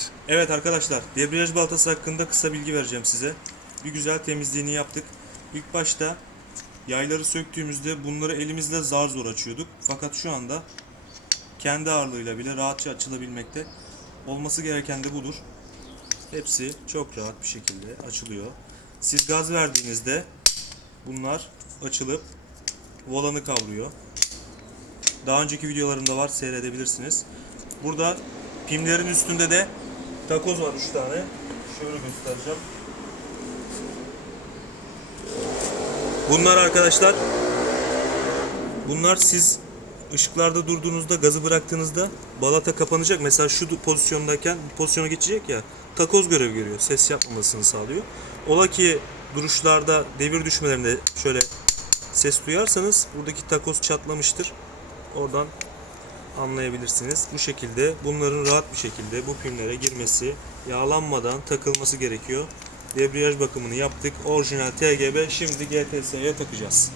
Evet. Evet arkadaşlar, debriyaj baltası hakkında kısa bilgi vereceğim size. Bir güzel temizliğini yaptık. İlk başta yayları söktüğümüzde bunları elimizle zar zor açıyorduk. Fakat şu anda kendi ağırlığıyla bile rahatça açılabilmekte. Olması gereken de budur. Hepsi çok rahat bir şekilde açılıyor. Siz gaz verdiğinizde bunlar açılıp volanı kavruyor. Daha önceki videolarımda var seyredebilirsiniz. Burada pimlerin üstünde de takoz var 3 tane. Şöyle göstereceğim. Bunlar arkadaşlar bunlar siz ışıklarda durduğunuzda gazı bıraktığınızda balata kapanacak. Mesela şu pozisyondayken pozisyona geçecek ya takoz görev görüyor. Ses yapmamasını sağlıyor. Ola ki duruşlarda devir düşmelerinde şöyle ses duyarsanız buradaki takoz çatlamıştır. Oradan anlayabilirsiniz. Bu şekilde bunların rahat bir şekilde bu pimlere girmesi, yağlanmadan takılması gerekiyor. Debriyaj bakımını yaptık. Orijinal TGB şimdi GTS'ye takacağız.